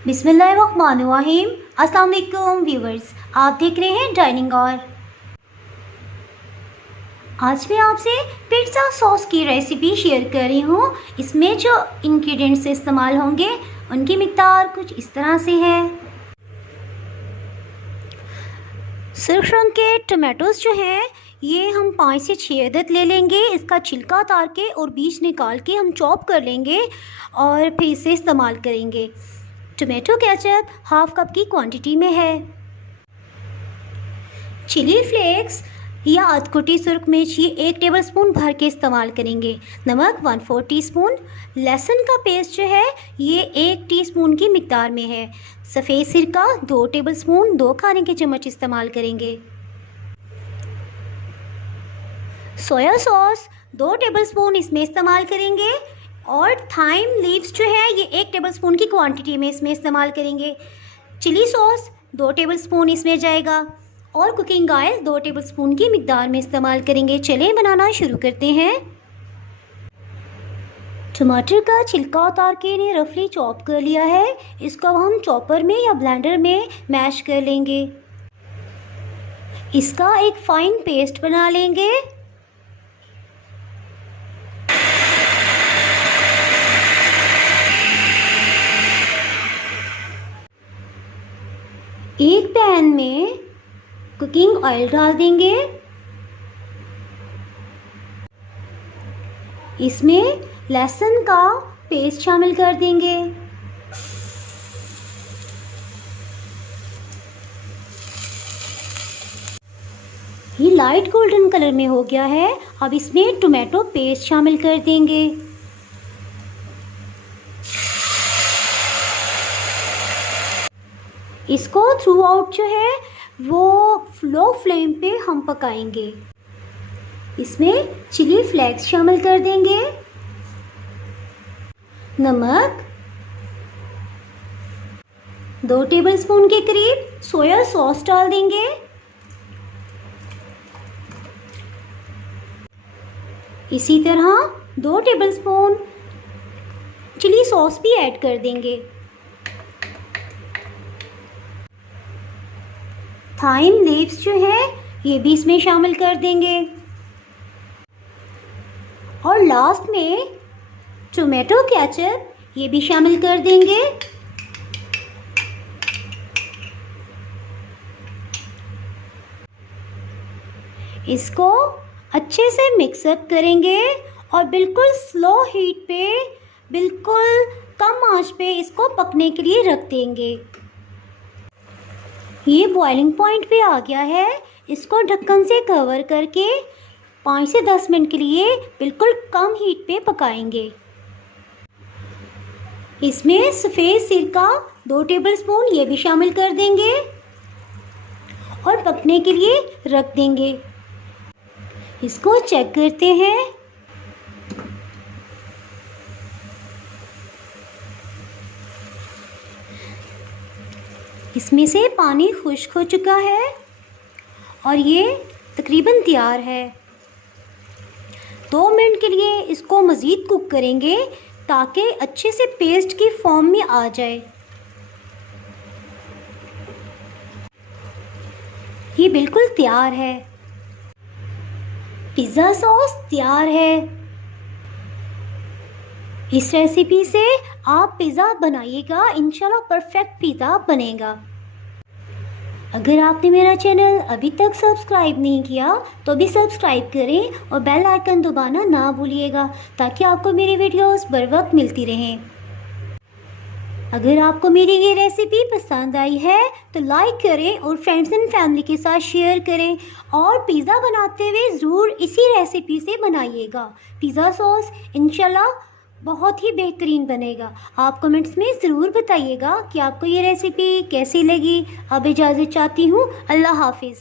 बिस्मिल्लाहिर्रहमानिर्रहीम। अस्सलाम वालेकुम व्यूवर्स, आप देख रहे हैं डाइनिंग और। आज मैं आपसे पिज़्ज़ा सॉस की रेसिपी शेयर कर रही हूँ। इसमें जो इंग्रेडिएंट्स इस्तेमाल होंगे उनकी मिक़दार कुछ इस तरह से है। सिर्फ रंग के टमाटोज़ जो हैं ये हम 5 से 6 अदद ले लेंगे। इसका छिलका उतार के और बीज निकाल के हम चॉप कर लेंगे और फिर इसे इस्तेमाल करेंगे। टमाटो केचप हाफ कप की क्वांटिटी में है। चिली फ्लेक्स या अधकुटी सुर्ख मिर्च ये 1 टेबलस्पून भर के इस्तेमाल करेंगे। नमक 1/4 टीस्पून। लहसुन का पेस्ट जो है ये 1 टीस्पून की मिकदार में है। सफ़ेद सिरका 2 टेबलस्पून 2 खाने के चम्मच इस्तेमाल करेंगे। सोया सॉस 2 टेबलस्पून इसमें इस्तेमाल करेंगे और थाइम लीव्स जो है ये 1 टेबलस्पून की क्वांटिटी में इसमें इस्तेमाल करेंगे। चिली सॉस 2 टेबलस्पून इसमें जाएगा और कुकिंग ऑयल 2 टेबलस्पून की मिकदार में इस्तेमाल करेंगे। चलें बनाना शुरू करते हैं। टमाटर का छिलका उतार के इन्हें रफली चॉप कर लिया है। इसको हम चॉपर में या ब्लेंडर में मैश कर लेंगे। इसका एक फाइन पेस्ट बना लेंगे। एक पैन में कुकिंग ऑयल डाल देंगे। इसमें लहसुन का पेस्ट शामिल कर देंगे। ये लाइट गोल्डन कलर में हो गया है। अब इसमें टोमेटो पेस्ट शामिल कर देंगे। इसको थ्रू आउट जो है वो लो फ्लेम पे हम पकाएंगे। इसमें चिली फ्लेक्स शामिल कर देंगे। नमक 2 टेबलस्पून के करीब सोया सॉस डाल देंगे। इसी तरह 2 टेबलस्पून चिली सॉस भी ऐड कर देंगे। थाइम लीव्स जो है ये भी इसमें शामिल कर देंगे और लास्ट में टोमेटो केचप ये भी शामिल कर देंगे। इसको अच्छे से मिक्सअप करेंगे और बिल्कुल स्लो हीट पे, बिल्कुल कम आंच पे इसको पकने के लिए रख देंगे। ये बॉइलिंग पॉइंट पे आ गया है। इसको ढक्कन से कवर करके 5 से 10 मिनट के लिए बिल्कुल कम हीट पे पकाएंगे। इसमें सफ़ेद सिरका 2 टेबलस्पून ये भी शामिल कर देंगे और पकने के लिए रख देंगे। इसको चेक करते हैं। इसमें से पानी खुश्क हो चुका है और ये तकरीबन तैयार है। 2 मिनट के लिए इसको मज़ीद कुक करेंगे ताकि अच्छे से पेस्ट की फॉर्म में आ जाए। ये बिल्कुल तैयार है। पिज़्ज़ा सॉस तैयार है। इस रेसिपी से आप पिज़्ज़ा बनाइएगा, इंशाल्लाह परफेक्ट पिज़्ज़ा बनेगा। अगर आपने मेरा चैनल अभी तक सब्सक्राइब नहीं किया तो भी सब्सक्राइब करें और बेल आइकन दबाना ना भूलिएगा ताकि आपको मेरी वीडियोस बर वक्त मिलती रहें। अगर आपको मेरी ये रेसिपी पसंद आई है तो लाइक करें और फ्रेंड्स एंड फैमिली के साथ शेयर करें और पिज़्ज़ा बनाते हुए ज़रूर इसी रेसिपी से बनाइएगा। पिज़्ज़ा सॉस इंशाल्लाह बहुत ही बेहतरीन बनेगा। आप कमेंट्स में ज़रूर बताइएगा कि आपको ये रेसिपी कैसी लगी। अब इजाज़त चाहती हूँ। अल्लाह हाफिज़।